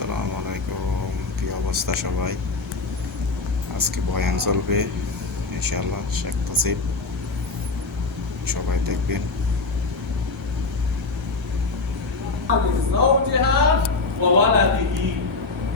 আসসালামু আলাইকুম, কি অবস্থা সবাই? আজকে বয়ান চলবে ইনশাআল্লাহ, শেখ তাসিব, সবাই দেখবেন। زوجها وولده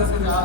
10,000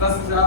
10,000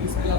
20,000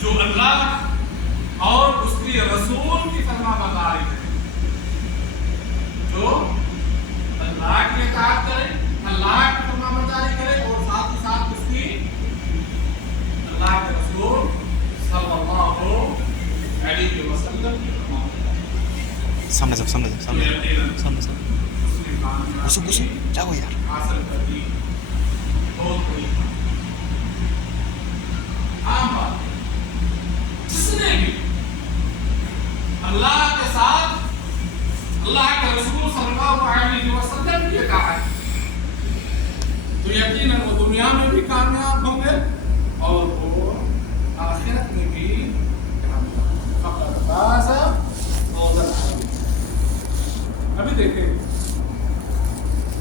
جو اللہ اور اس کے رسول کی فرما برداری کرے، جو اللہ کی اطاعت کرے، اللہ کی فرما برداری کرے اور ساتھ ہی ساتھ اس کی اللہ کے رسول صلی اللہ علیہ وسلم کی فرما برداری سامنے سب گسو جاؤ یار حاصل کرنی بہت بڑی عام بات ہے۔ جس نے بھی اللہ کے ساتھ اللہ کے رسول صلی اللہ علیہ وسلم کی اطاعت تو یقیناً وہ دنیا میں بھی کامیاب ہوں گے اور وہ آخرت میں بھی فقط فاز فوزا عظیما۔ ابھی دیکھیں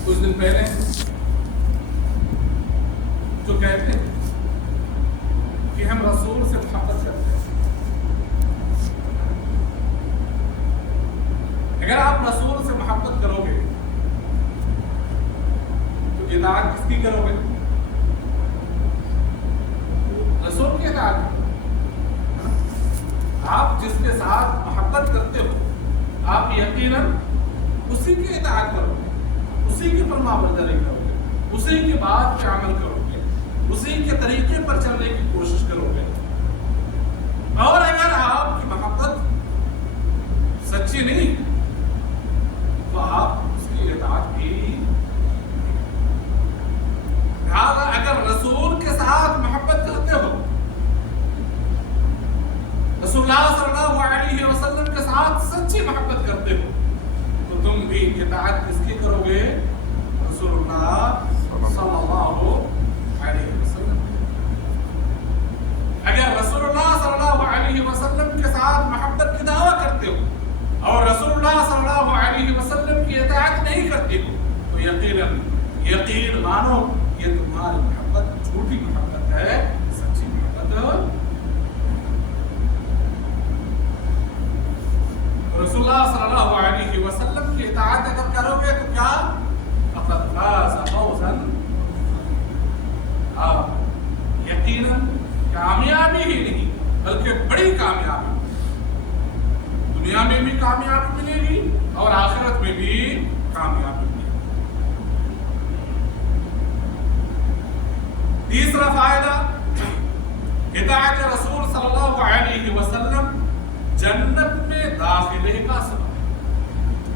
کچھ دن پہلے جو کہتے ہیں کہ ہم رسول سے محبت کرتے ہیں، اگر آپ رسول سے محبت کرو گے تو اطاعت کس کی کرو گے؟ رسول کی اطاعت۔ آپ جس کے ساتھ محبت کرتے ہو آپ یقیناً اسی کی اطاعت کرو گے، اسی کی فرما برداری کرو گے، اسی کی بات پہ عمل کرو گے، اسی کے طریقے پر چلنے کی کوشش کرو گے۔ اور اگر آپ کی محبت سچی نہیں تو آپ اس کی اطاعت بھی لہذا اگر رسول کے ساتھ محبت کرتے ہو، رسول اللہ صلی اللہ علیہ وسلم کے ساتھ سچی محبت کرتے ہو تو تم بھی اطاعت کس کی کرو گے؟ رسول اللہ صلی اللہ علیہ وسلم۔ اگر رسول اللہ صلی اللہ علیہ وسلم کے ساتھ محبت کی دعویٰ کرتے ہو اور رسول اللہ صلی اللہ علیہ وسلم کی اطاعت نہیں کرتے ہو تو یقین مانو یہ تمہاری محبت جھوٹی محبت ہے، سچی محبت رسول اللہ صلی اللہ علیہ وسلم کی اطاعت اگر کرو گے تو کیا؟ فقط فاز فوزا یقیناً کامیابی ہی نہیں بلکہ بڑی کامیابی، دنیا میں بھی کامیابی ملے گی اور آخرت میں بھی کامیابی ملے گی۔ تیسرا فائدہ اطاعت رسول صلی اللہ علیہ وسلم جنت میں داخلے کا سبب ہے۔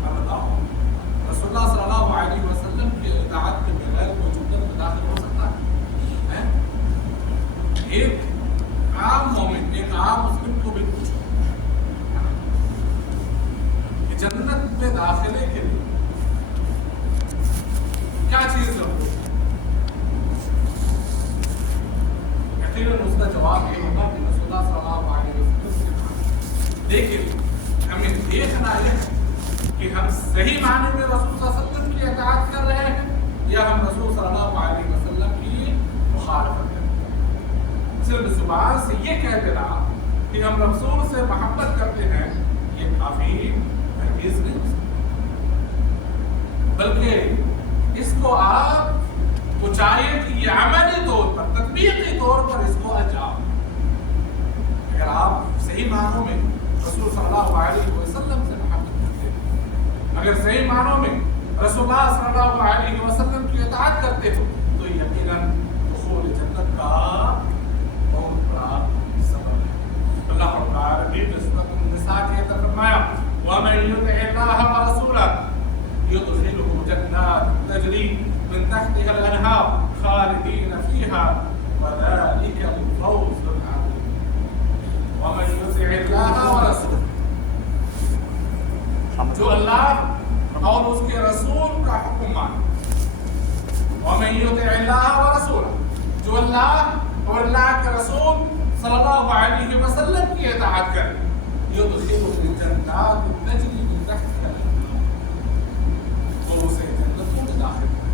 اب بتاؤ رسول اللہ صلی اللہ علیہ وسلم کی اطاعت کے بغیر کوئی جنت میں داخل ہو سکتا ہے؟ ایک عام مومن، ایک عام مسلم کو بھی پوچھو کہ جنت میں داخلے کے لیے کیا چیز ضرورت ہے؟ یقیناً اس کا جواب یہ ہوگا کہ رسول اللہ صلی اللہ علیہ وسلم۔ دیکھیں ہمیں دیکھنا ہے کہ ہم صحیح معنی میں رسول صلی اللہ علیہ وسلم کی اطاعت کر رہے ہیں یا ہم رسول صلی اللہ علیہ وسلم کی مخالفت کر رہے ہیں۔ صرف زبان سے یہ کہہ دینا کہ ہم رسول سے محبت کرتے ہیں یہ کافی ہرگز نہیں ہو سکتا، بلکہ اس کو آپ کو چاہیے کہ یہ عملی طور پر، تطبیقی طور پر اس کو انجام۔ اگر آپ صحیح معنوں میں رسول صلی اللہ علیہ وسلم سے محبت کرتے ہیں، اگر صحیح معنوں میں رسول اللہ صلی اللہ علیہ وسلم کی اطاعت کرتے ہو تو یقیناً دخول جنت کا بہت بڑا سبب ہے۔ اللہ رب العالمین نے سورۃ النساء کے اندر فرمایا وَمَن يُطِعِ اللَّهَ وَرَسُولَهُ يُدْخِلْهُ جَنَّاتٍ تَجْرِي مِن تَحْتِهَا الْأَنْهَارُ خَالِدِينَ فِيهَا وَذَلِكَ الْفَوْزُ الْعَظِيمُ۔ وَمَن يُطِعِ اللَّهَ وَرَسُولَهُ، جو اللہ اور اس کے رسول کا حکم مانے، وَمَن يُطِعِ اللَّهَ وَرَسُولَهُ، جو اللہ اور اللہ کے رسول صلی اللہ علیہ وسلم کی اطاعت کرے، يُدْخِلُهُ جَنَّاتٍ تَجْرِي مِن تَحْتِهَا الْأَنْهَارُ، تو اسے جنتوں میں داخل کرے۔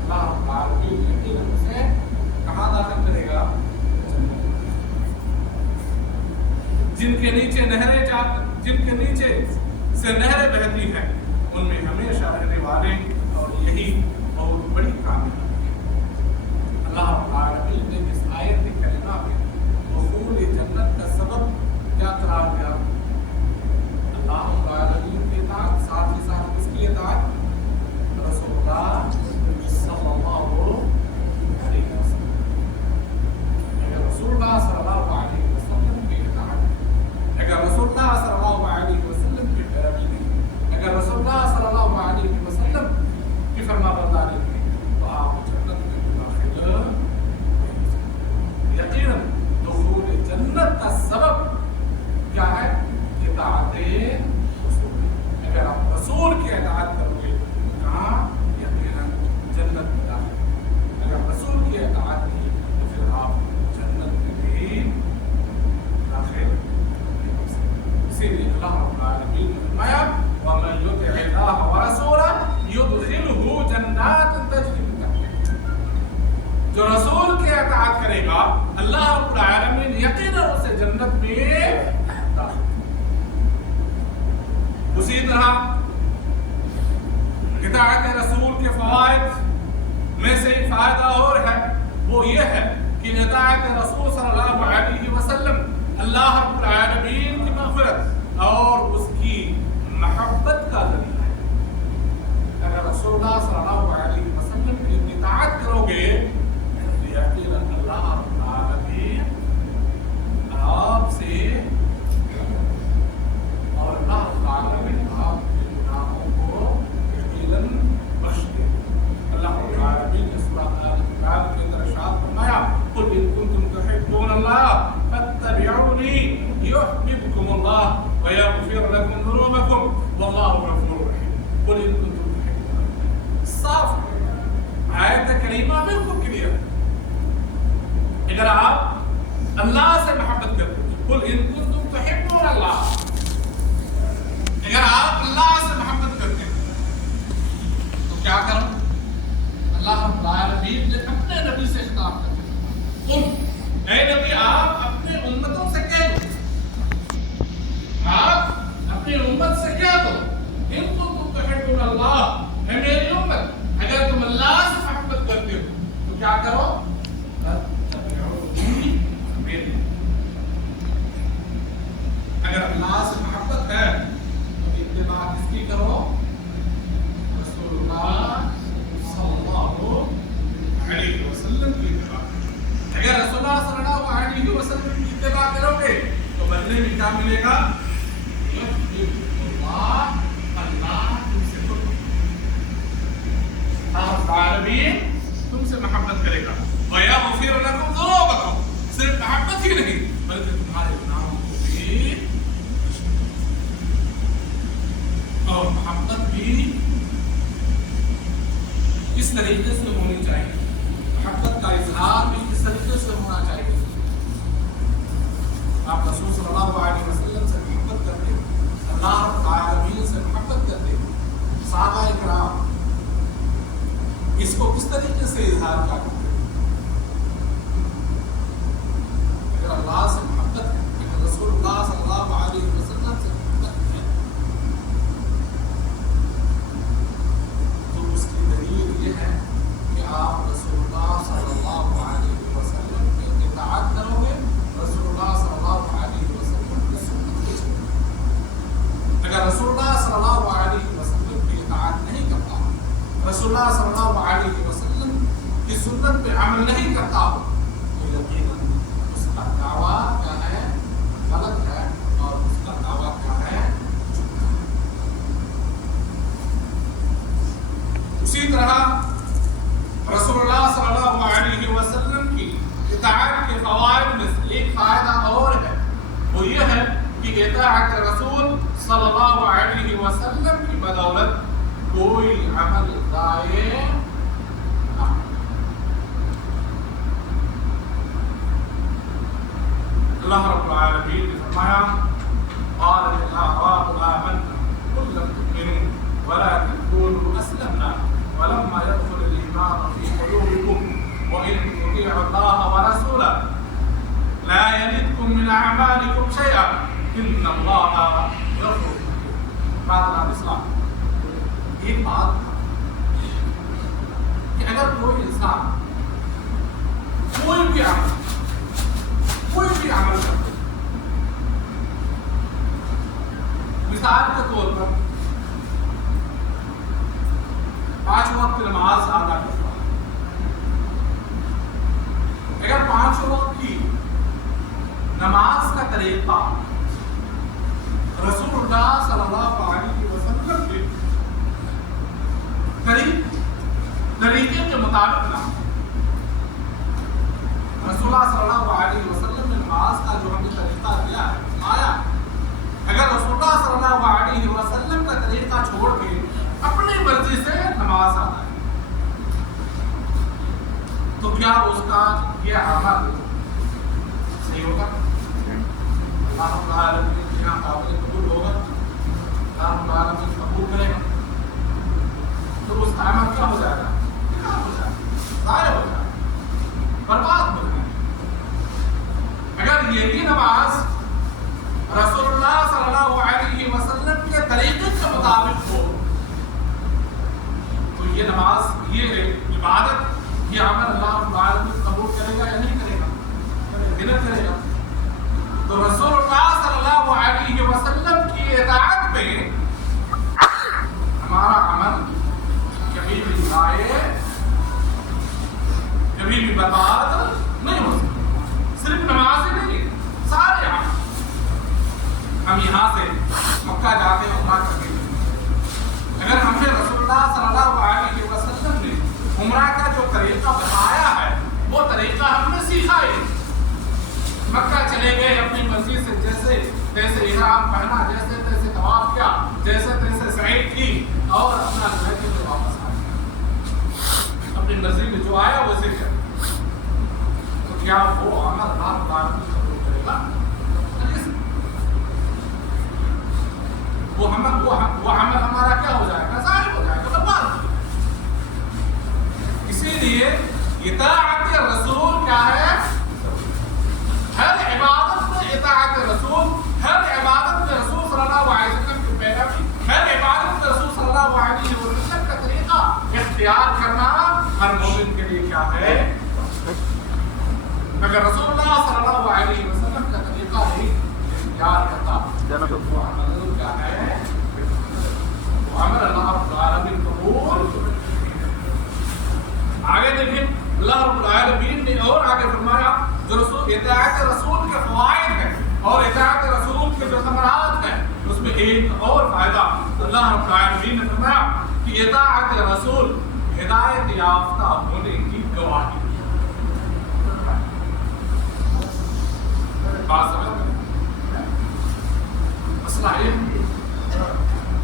اللہ رب العالمین یقیناً اسے کہاں داخل کرے گا؟ جن کے نیچے نہریں جن کے نیچے سے نہریں بہتی ہیں ان میں ہمیشہ رہنے والے، اور یہی بہت بڑی کامیابی ہے۔ اللہ رب العالمین نے اس آیت کریمہ میں دخول جنت اطاعت رسول صلی اللہ علیہ وسلم اللہ رب العالمین کی مغفرت اور اس کی محبت کا ذریعہ ہے۔ اگر رسول اللہ صلی اللہ علیہ وسلم کی اطاعت کرو گے تو یقیناً اللہ رب العالمین آپ سے اور اللہ رب العالمین آپ کے گناہوں کو یقیناً بخش دے۔ اللہ رب العالمین نے سورہ آل عمران کے اندر ارشاد فرمایا قل ان کنتم تحبون اللہ فاتبعونی یحببکم اللہ ویغفر لکم ذنوبکم واللہ غفور رحیم۔ قل ان کنتم تحبون اللہ، صاف آیت کریمہ بالکل کلیئر۔ اگر آپ اللہ سے محبت کرتے ہیں، قل ان کنتم تحبون اللہ، اگر آپ اللہ سے محبت کرتے ہیں تو کیا کرو؟ اللہ رب العالمین نے اپنے نبی سے خطاب کرتے ہیں، اے نبی آپ اپنے امتوں سے کہہ دو، آپ اپنی امت سے کہہ دو ان کنتم تحبون اللہ، اے میری امت اگر تم اللہ سے محبت کرتے ہو تو کیا کرو؟ اگر اللہ سے محبت ہے تو اتباع کس کی کرو؟ رسول اللہ صلی اللہ علیہ وسلم کی اتباع۔ اگر رسول اللہ صلی اللہ علیہ وسلم کی اتباع کرو گے تو بدلے میں کیا ملے گا؟ اللہ تم سے عالمین تم سے محبت کرے گا، وَيَغْفِرْ لَكُمْ ذُنُوبَكُمْ، صرف محبت ہی نہیں بلکہ تمہارے گناہوں کو بھی، اور محبت بھی کس طریقے سے ہونی چاہیے، محبت کا اظہار بھی کس طریقے سے ہونا چاہیے۔ آپ رسول صلی اللہ علیہ وسلم سے محبت کرتے ہیں، اللہ رب العالمین سے محبت کرتے ہیں، صحابہ کرام اس کو کس طریقے سے اظہار کیا کرتے ہیں؟ اگر اللہ سے محبت ہے، اگر رسول اللہ صلی اللہ علیہ وسلم سے محبت ہے تو اس کی دلیل یہ ہے کہ آپ رسول اللہ صلی اللہ علیہ وسلم کی اطاعت کرو گے، رسول اللہ صلی اللہ علیہ وسلم کی سنت کو چلو۔ اگر رسول اللہ صلی اللہ علیہ وسلم کی اطاعت نہیں کرتا، رسول اللہ صلی اللہ علیہ وسلم کی سنت پہ عمل نہیں کرتا ہو تو یقیناً اس کا دعویٰ کیا ہے؟ غلط ہے، اور اس کا دعویٰ کیا ہے؟ جھوٹا ہے۔ اسی طرح رسول اللہ صلی اللہ علیہ وسلم کی اطاعت کے فوائد میں سے ایک فائدہ اور ہے، وہ یہ ہے کہ اطاعت رسول صلی اللہ علیہ وسلم کی بدولت کوئی عمل ضائع نہ ہو۔ اللہ رب العالمین نے فرمایا قال الأعراب آمنا قل لم تؤمنوا ولكن قولوا أسلمنا ولما يدخل الإيمان في قلوبكم وإن تطيعوا الله ورسوله لا يلدكم من أعمالكم شيئا إن الله غفور رحيم۔ بعد الإسلام ایک بات کہ اگر کوئی انسان کوئی بھی عمل کرتے، مثال کے طور پر 5 وقت نماز ادا کرتا ہے، اگر 5 وقت کی نماز کا طریقہ رسول اللہ صلی اللہ علیہ وسلم کے طریقے کے مطابق نہ، رسول اللہ صلی اللہ علیہ وسلم نے نماز کا جو ہمیں طریقہ دیا ہے آیا، اگر رسول اللہ صلی اللہ علیہ وسلم کا طریقہ چھوڑ کے اپنی مرضی سے نماز آنا ہے تو کیا اس کا یہ عمل صحیح ہوگا؟ اللہ رب العالمین کے یہاں قابل قبول ہوگا؟ اللہ رب العالمین قبول کرے گا تو اس کا عمل کیا ہو جائے گا؟ بیکار ہو جائے گا، ضائع ہو جائے گا، برباد ہو جائے گا۔ اگر یہی نماز رسول اللہ صلی اللہ علیہ وسلم کے طریقے کے مطابق ہو تو یہ نماز، یہ عبادت، یہ عمل اللہ رب العالمین قبول کرے گا یا نہیں کرے گا؟ نہ کرے گا. تو رسول اللہ صلی اللہ علیہ وسلم کی اطاعت میں ہمارا عمل کبھی بھی ضائع کبھی بھی برباد نہیں ہو سکتا. صرف نماز ہی نہیں، سارے عمل. ہم یہاں سے مکہ جاتے ہیں عمرہ کرتے ہیں، اگر ہمیں رسول اللہ صلی اللہ علیہ وسلم نے عمرہ کا جو طریقہ بتایا ہے وہ طریقہ ہم نے سیکھا ہی. مکہ چلے گئے اپنی مرضی سے، جیسے تیسے احرام پہنا، جیسے تیسے طواف کیا، جیسے تیسے سعی کی اور اپنا بیت میں واپس آ گئے. اپنی مرضی میں جو آیا وہ ذکر. تو کیا وہ عمل اللہ تعالیٰ قبول کرے گا؟ وہ عمل ہمارا کیا ہو جائے گا؟ ضائع ہو جائے گا، برباد. اسی لیے اطاعت رسول کیا ہے؟ ہر عبادت میں اطاعت رسول، ہر عبادت میں رسول صلی اللہ علیہ وسلم کی پیروی، ہر عبادت میں رسول صلی اللہ علیہ وسلم کا طریقہ اختیار کرنا ہر مومن کے لیے کیا ہے؟ اگر رسول اللہ صلی اللہ علیہ وسلم کا طریقہ نہیں اختیار کرتا وہ عمل کیا ہے؟ وہ عمل اللہ رب العالمین قبول. آگے دیکھیں اللہ رب العالمین نے اور آگے فرمایا جو رسول اطاعت رسول کے فوائد ہیں اور اطاعت رسول کے جو ثمرات ہیں، اس میں ایک اور فائدہ اللہ رب العالمین نے فرمایا کہ اطاعت رسول ہدایت یافتہ ہونے کی گواہی. مسئلہ یہ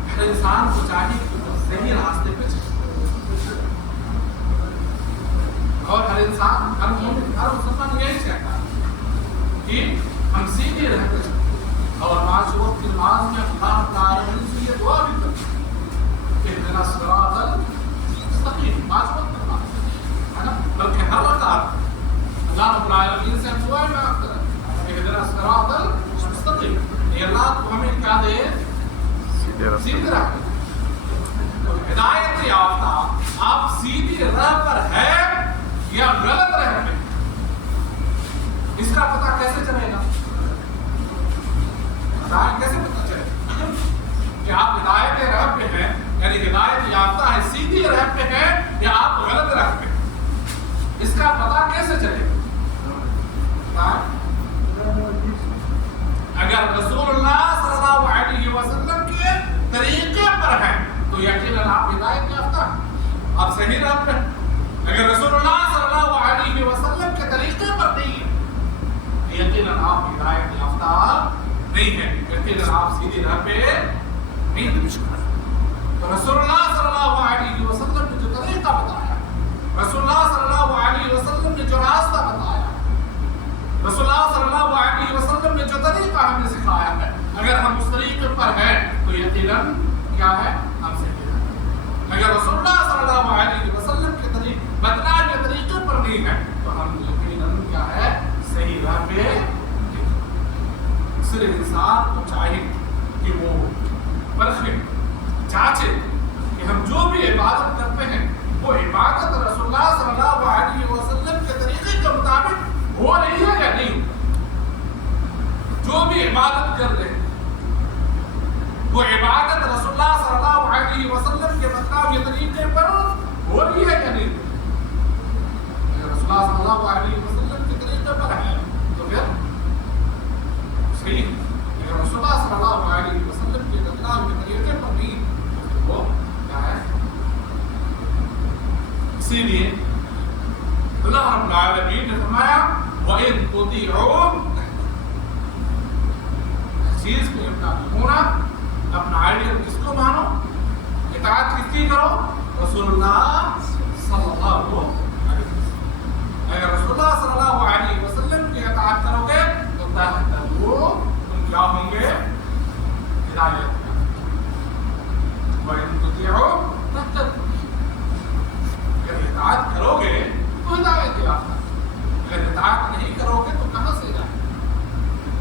ہر انسان کو چاہیے کہ وہ صحیح راستے پہ چلے، اور ہر انسان ہر مسلمان یہی چاہتا ہے کہ ہم سیدھے رہ کر چلیں. اور 5 وقت کی نماز میں اللہ تعالی سے یہ دعا بھی کرتے ہیں کہ اهدنا الصراط المستقیم. 5 وقت کی نماز ہے نا، بلکہ ہر رکعت اللہ رب العالمین سے ہم دعا مانگتے ہیں کہ اهدنا الصراط المستقیم. یہ اللہ کو ہمیں کیا دے؟ سیدھے راہ. تو ہدایت یافتہ آپ سیدھی راہ پر ہے یا غلط راہ پہ، اس کا پتہ کیسے چلے گا؟ کیسے پتہ چلے کہ آپ ہدایت راہ پہ ہیں، یعنی ہدایت یافتہ ہے، سیدھی راہ پہ ہیں، یا آپ غلط راہ پہ؟ اس کا پتہ کیسے چلے گا؟ اگر رسول اللہ صلی اللہ علیہ وسلم کے طریقے پر ہیں تو یقیناً آپ ہدایت یافتہ ہیں، آپ صحیح راہ پہ ہیں. اگر رسول اللہ صلی اللہ علیہ وسلم کے طریقے پر نہیں ہے یقیناً آپ ہدایت یافتہ نہیں ہیں، یقیناً آپ سیدھی راہ پہ نہیں ہیں. تو رسول اللہ صلی اللہ علیہ وسلم نے جو طریقہ بتایا، رسول اللہ صلی اللہ علیہ وسلم نے جو راستہ بتایا، رسول اللہ صلی اللہ علیہ وسلم نے جو طریقہ ہمیں سکھایا ہے، اگر ہم اس طریقے پر ہیں تو یقیناً کیا ہے؟ ہم صحیح ہیں. اگر رسول اللہ صلی اللہ علیہ وسلم کے بتلائے کے طریقے پر نہیں ہے تو ہم یقیناً کیا ہے؟ صحیح راہ پہ. صرف انسان کو چاہیے کہ وہ پرکھے، جانچے کہ ہم جو بھی عبادت کرتے ہیں وہ عبادت رسول اللہ صلی اللہ علیہ وسلم کے طریقے کے مطابق ہو رہی ہے یا نہیں. جو بھی عبادت کر رہے ہیں وہ عبادت رسول اللہ صلی اللہ علیہ وسلم کے مطابق یہ طریقے پر ہو رہی ہے یا نہیں. رسول اللہ صلی اللہ علیہ وسلم کے طریقے پر ہے تو پھر صحیح. اگر رسول اللہ صلی اللہ علیہ وسلم کے طریقے پر نہیں تو وہ کیا ہے؟ اسی لیے اللہ رب العالمین نے فرمایا وَإِن تُطِيعُوا چیز کو اپنا ہونا، اپنا آئیڈیل کس کو مانو، اطاعت کس کی کرو؟ رسول اللہ صلی اللہ علیہ وسلم. اگر رسول اللہ صلی اللہ علیہ وسلم کی اطاعت کرو گے تو تہتدوا، تم کیا ہوں گے؟ ہدایت. وَإِن تُطِيعُوا تہتدوا، اگر اطاعت کرو گے تو ہدایت یافتہ، اگر اطاعت نہیں کرو گے تو کہاں سے جائیں؟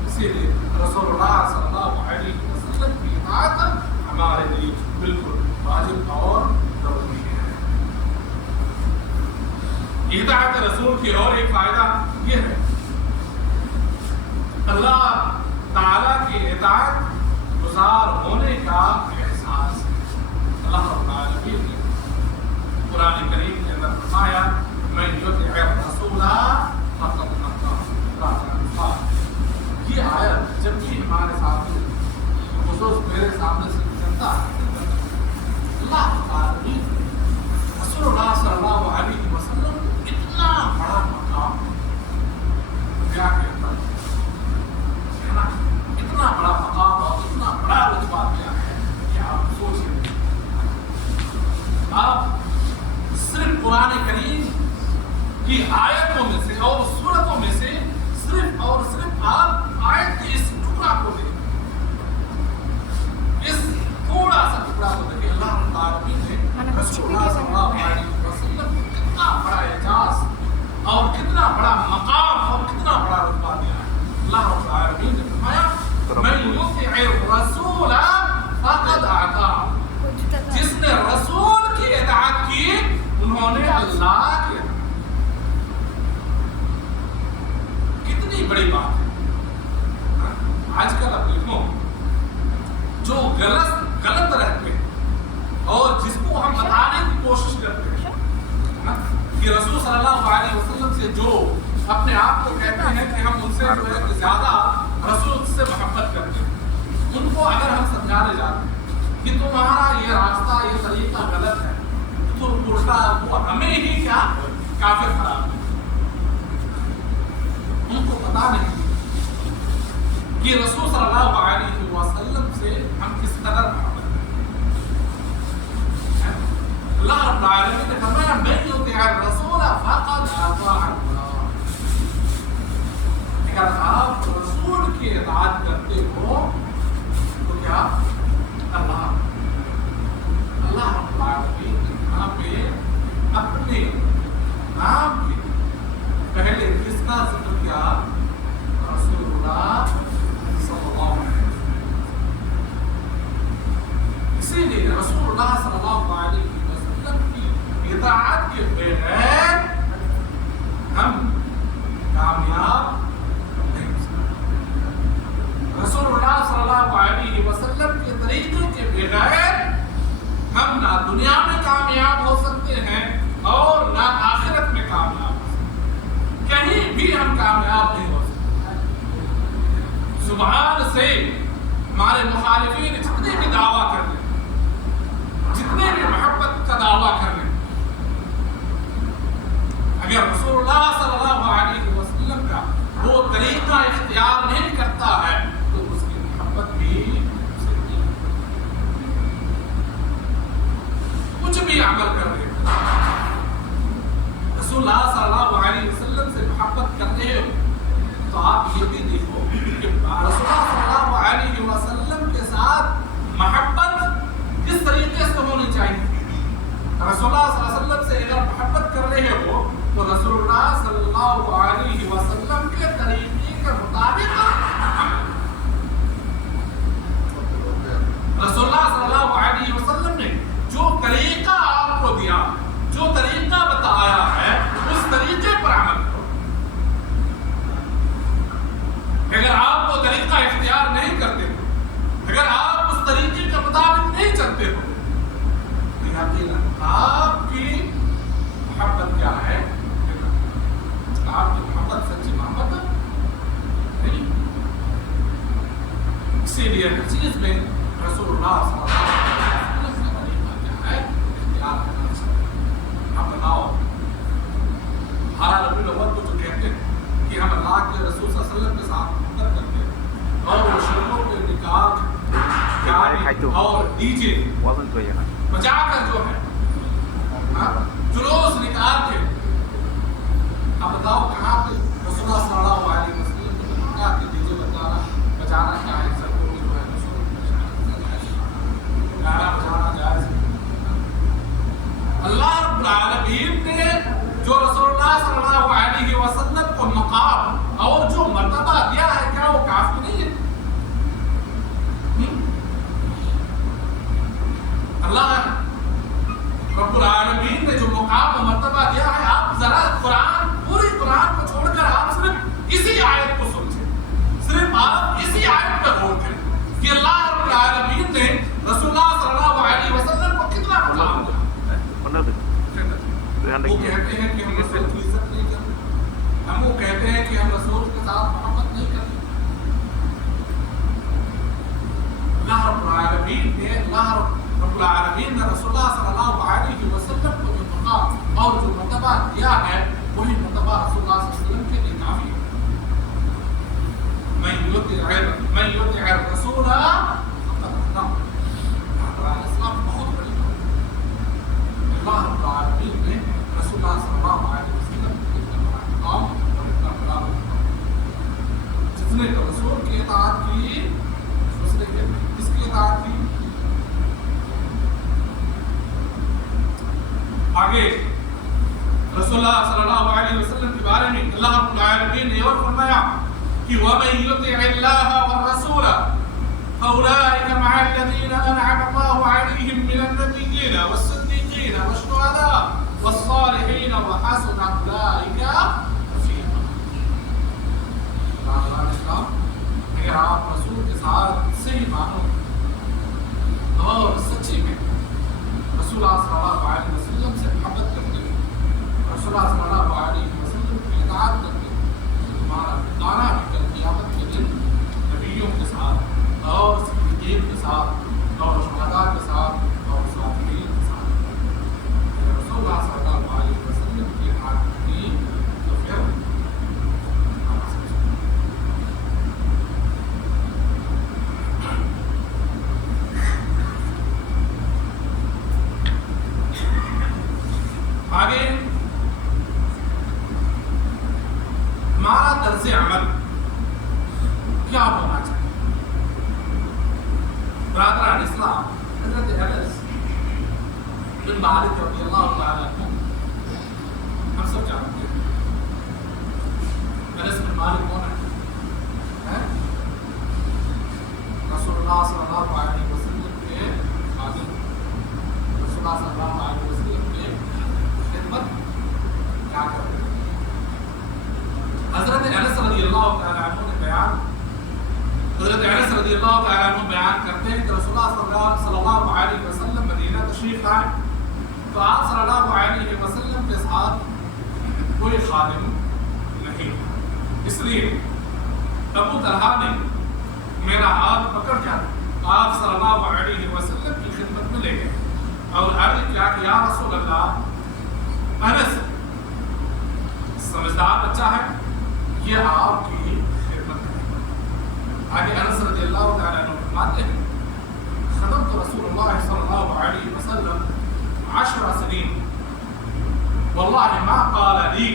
اسی لیے رسول اللہ صلی اللہ علیہ وسلم کی اطاعت ہمارے لیے بالکل واجب اور ضروری ہے. اطاعت رسول کی اور ایک فائدہ یہ ہے اللہ تعالیٰ کی اطاعت گزار ہونے کا احساس ہے۔ اللہ رب العالمین نے قرآن کریم کے اندر فرمایا من یطع الرسول فقد اطاع اللہ۔ یہ آیت جب بھی ہمارے سامنے خصوص میرے سامنے سے چلتا ہے، اللہ تعالی رسول اللہ صلی اللہ علیہ وسلم اتنا بڑا مقام کیا کہتا ہے، اتنا بڑا مقام اور اتنا بڑا رتبہ کیا ہے کہ آپ سوچیں۔ آپ صرف قرآن کریم کی آیتوں میں سے اور سورتوں میں سے صرف اور صرف آپ آیت کے اس ٹکڑا کو دیکھیں، اس تھوڑا سا ٹکڑا کو دیکھیں۔ اللہ رب العالمین نے رسول اللہ صلی اللہ علیہ وسلم کو کتنا بڑا اعزاز اور کتنا بڑا مقام اور کتنا بڑا رتبہ دیا ہے۔ اللہ رب العالمین نے فرمایا من یطع الرسول فقد اطاع، جس نے رسول کی اطاعت کی انہوں نے اللہ کی اطاعت۔ کتنی بڑی بات ہے۔ آج کل اب دیکھو جو غلط رہتے ہیں اور جس کو ہم بتانے کی کوشش کرتے ہیں کہ رسول صلی اللہ علیہ وسلم سے جو اپنے آپ کو کہتے ہیں کہ ہم ان سے جو ہے زیادہ رسول سے محبت کرتے ہیں، ان کو اگر ہم سمجھانے جاتے ہیں کہ تمہارا یہ راستہ یہ طریقہ غلط ہے تو الٹا وہ ہمیں ہی کیا کافر قرار دیں۔ ان کو پتا نہیں کہ رسول صلی اللہ علیہ وسلم سے ہم کس قدر محبت ہیں۔ اللہ رب العالمین نے فرمایا من یطع الرسول فقد اطاع اللہ، اگر آپ رسول کی اطاعت کرتے ہو تو کیا اللہ رب العالمین نے یہاں پہ اپنے نام کے پہلے کس کا ذکر کیا؟ رسول اللہ صلی اللہ علیہ وسلم۔ اسی لیے رسول اللہ صلی اللہ علیہ وسلم کی اطاعت کے بغیر ہم کامیاب نہیں ہو سکتے۔ رسول اللہ صلی اللہ علیہ وسلم کے طریقے کے بغیر ہم نہ دنیا میں کامیاب ہو سکتے ہیں اور نہ آخرت میں کامیاب ہو سکتے، کہیں بھی ہم کامیاب نہیں ہو سکتے۔ زبان سے ہمارے مخالفین جتنے بھی دعویٰ کر لیں، جتنے بھی محبت کا دعویٰ کر لیں، اگر رسول اللہ صلی اللہ علیہ وسلم کا وہ طریقہ اختیار نہیں کرتا ہے تو اس کی محبت بھی کچھ بھی عمل کر رہے ہیں۔ رسول اللہ صلی اللہ علیہ وسلم سے محبت کرتے ہو تو آپ یہ بھی دیکھو کہ رسول اللہ صلی اللہ علیہ وسلم کے ساتھ محبت کس طریقے سے ہونی چاہیے۔ رسول اللہ صلی اللہ علیہ وسلم سے اگر محبت کر رہے ہو تو رسول اللہ صلی اللہ علیہ وسلم کے طریقے کے مطابق رسول اللہ صلی اللہ علیہ وسلم نے جو طریقہ آپ کو دیا، جو طریقہ بتایا ہے، اس طریقے پر عمل کرو۔ اگر آپ وہ طریقہ اختیار نہیں کرتے ہو، اگر آپ اس طریقے کے مطابق نہیں چلتے ہو تو یقیناً آپ کی محبت کیا ہے؟ آپ کی محبت سچی محبت نہیں۔ اسی لیے ہر چیز میں رسول اللہ صلی اللہ علیہ وسلم کا طریقہ کیا ہے؟ اختیار کرنا چاہیے۔ آپ بتاؤ ہر ربیع الاول کو جو کہتے ہیں کہ ہم اللہ کے رسول صلی اللہ علیہ وسلم کے ساتھ محبت کرتے ہیں اور وہ شرکوں کے نکاح اور ڈیجے بجا کر جو ہے جلوس نکالتے، اب بتاؤ کہاں پہ رسول اللہ صلی اللہ علیہ وسلم کے نکاح کے ڈیجے بجانا کیا ہے؟ سب کو جو ہے گانا بجانا جائز ہے۔ اللہ رب العالمین نے جو رسول اللہ صلی اللہ علیہ وسلم کو مقام اور جو مرتبہ دیا ہے کیا وہ کافی نہیں ہے؟ اللہ رب العالمین نے جو مقام و مرتبہ دیا ہے، آپ ذرا قرآن پوری قرآن کو چھوڑ کر آپ صرف اسی يطع الرسول فقد اطاع اسلام بہت بڑی بات. اللہ رب العالمین نے رسول اللہ صلی اللہ علیہ وسلم کو اتنا بڑا احترام اور اتنا بڑا جس نے رسول کی اطاعت کی اس نے کس کی اطاعت کی. آگے رسول اللہ صلی اللہ علیہ وسلم کے بارے میں اللہ رب العالمین نے اور فرمایا کہ وَمَن يُطِعِ اللَّهَ وَالرَّسُولَ فَأُولَٰئِكَ مَعَ الَّذِينَ أَنْعَمَ اللَّهُ عَلَيْهِم مِّنَ النَّبِيِّينَ وَالصِّدِّيقِينَ وَالشُّهَدَاءِ وَالصَّالِحِينَ وَحَسُنَ أُولَٰئِكَ رفیقا. اگر آپ رسول کے ساتھ صحیح معنوں اور سچی میں رسول اللہ صلی اللہ علیہ وسلم سے محبت کرتے ہیں، رسول اللہ صلی اللہ علیہ وسلم کی اطاعت کرتے ہیں، تمہارا ٹھکانہ بھی کل قیامت کے دن نبیوں کے ساتھ اور صدیقین کے ساتھ اور شہداء کے ساتھ اور صالحین کے ساتھ. رسول اللہ صلی اللہ علیہ وسلم کی اطاعت کی تو پھر آگے ہمارا طرز عمل کیا ہونا چاہیے. برادران اسلام، حضرت انس بن مالک رضی اللہ تعالیٰ عنہ ہم سب جانتے ہیں. انس بن مالک کون ہے؟ رسول اللہ صلی اللہ علیہ وسلم کے خادم، رسول اللہ صلی اللہ علیہ وسلم کے خدمت کیا کرتے ہیں. حضرت انس رضی اللہ تعالیٰ عنہ نے بیان کرتے ہیں کہ رسول اللہ صلی اللہ علیہ وسلم مدینہ تشریف لائے تو آپ صلی اللہ علیہ وسلم کے ساتھ کوئی خادم نہیں. اس لیے ابو طلحہ نے میرا ہاتھ پکڑ کر آپ صلی اللہ علیہ وسلم کی خدمت میں لے گئے اور عرض کیا کہ یا رسول اللہ، انس سمجھدار بچہ ہے، یہ آپ کی خدمت کرے. آگے انس رضی اللہ تعالیٰ عنہ فرماتے ہیں خدمت رسول اللہ صلی اللہ علیہ وسلم 10 سنین واللہ ما قال لي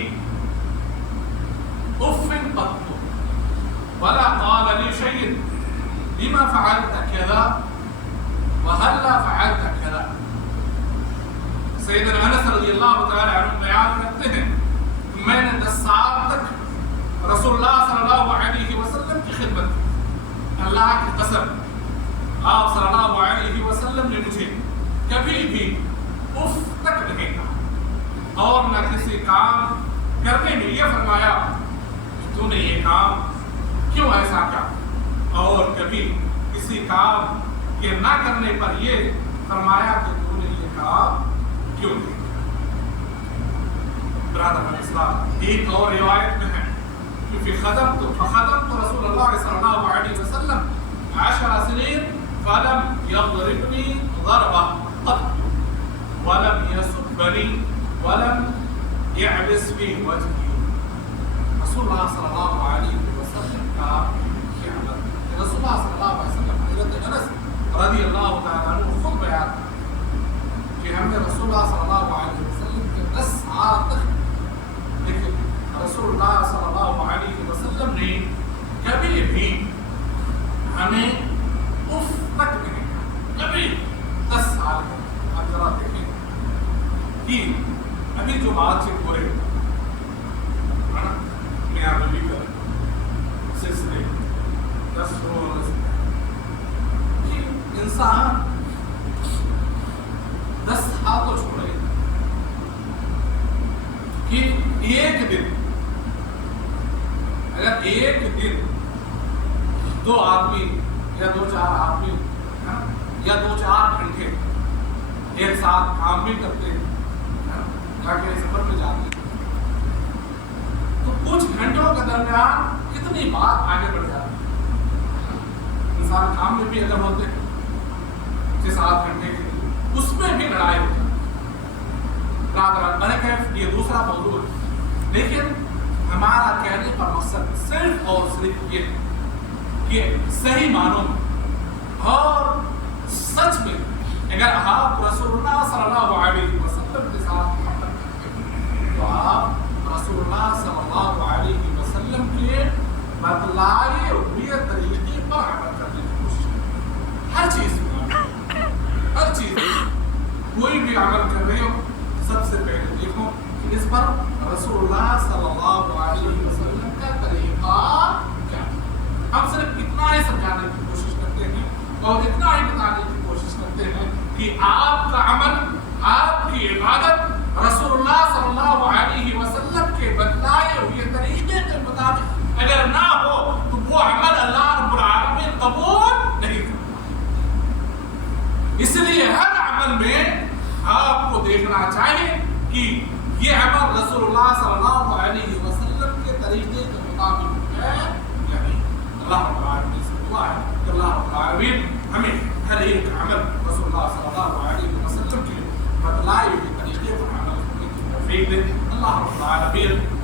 اف قط ولا قال لي شيء لما فعلت كذا وهلا فعلت كذا. سیدنا انس رضی اللہ تعالیٰ عنہ بیان کرتے ہیں میں نے 10 سال تک رسول اللہ صلی اللہ علیہ وسلم کی خدمت کی. اللہ کی قسم آپ صلی اللہ علیہ وسلم نے مجھے کبھی بھی اف تک نہیں کہا اور نہ کسی کام کرنے میں یہ فرمایا کہ تو نے یہ کام کیوں ایسا کیا، اور کبھی کسی کام کے نہ کرنے پر یہ فرمایا کہ تو نے یہ کام کیوں نہیں. برادران اسلام، ایک اور روایت میں ہے کہ فخدمت رسول اللہ صلی اللہ علیہ وسلم 10 سنين فلم يضربني ضربة قط ولم يسبني ولم يعبس في وجهي. رسول اللہ صلی اللہ علیہ وسلم کا خدمت رسول اللہ صلی اللہ علیہ وسلم حضرت انس رضی اللہ تعالیٰ عنہ خود بیان کہ ہم نے رسول اللہ صلی اللہ علیہ وسلم کے 10 سال تک، لیکن رسول اللہ صلی اللہ علیہ وسلم نے کبھی بھی ہمیں اف تک نہیں کبھی 10 سال میں. آپ ذرا دیکھیں کہ ابھی جو بات چیت ہو رہی ہے نا میاں نبی کا سلسلے 10 روز کہ انسان 10 سال تو چھوڑے کہ ایک دن، اگر ایک دن 2 آدمی یا 2-4 آدمی یا 2-4 گھنٹے ایک ساتھ کام بھی کرتے ہیں، جا کے سفر میں جاتے ہیں، تو کچھ گھنٹوں کے درمیان کتنی بات آگے بڑھ جاتی ہے. انسان کام میں بھی اگر ہوتے ہیں 6-7 گھنٹے کے اس میں بھی لڑائی ہوتی ہے. یہ دوسرا موضوع ہے، لیکن ہمارا کہنے کا مقصد صرف اور صرف یہ کہ صحیح معنوں میں اور سچ میں اگر آپ رسول اللہ صلی اللہ علیہ وسلم کے ساتھ محبت کرتے ہیں تو آپ رسول اللہ صلی اللہ علیہ وسلم کے بتلائے ہوئے طریقے پر عمل کرنے کی کوشش کریں. ہر چیز ہر چیز کوئی بھی عمل کر رہے ہو سب سے پہلے دیکھو کہ اس پر رسول اللہ صلی اللہ علیہ وسلم کا طریقہ کیا ہے. ہم صرف اتنا ہی سمجھانے کی کوشش کرتے ہیں اور اتنا ہی بتانے کی کوشش کرتے ہیں کہ آپ کا عمل آپ کی عبادت رسول اللہ صلی اللہ علیہ وسلم کے بتلائے ہوئے طریقے کے مطابق اگر نہ ہو تو وہ عمل اللہ رب العالمین قبول نہیں کرتا. اس لیے ہر عمل میں آپ کو دیکھنا چاہیے کہ یہ عمل رسول اللہ صلی اللہ علیہ وسلم کے طریقے کے مطابق ہے یا نہیں. اللہ رب العالمین سے دعا ہے کہ اللہ رب العالمین ہمیں ہر ایک عمل رسول اللہ صلی اللہ علیہ وسلم کے بتلائے ہوئے طریقے پر عمل کرنے کی توفیق دے. اللہ رب العالمین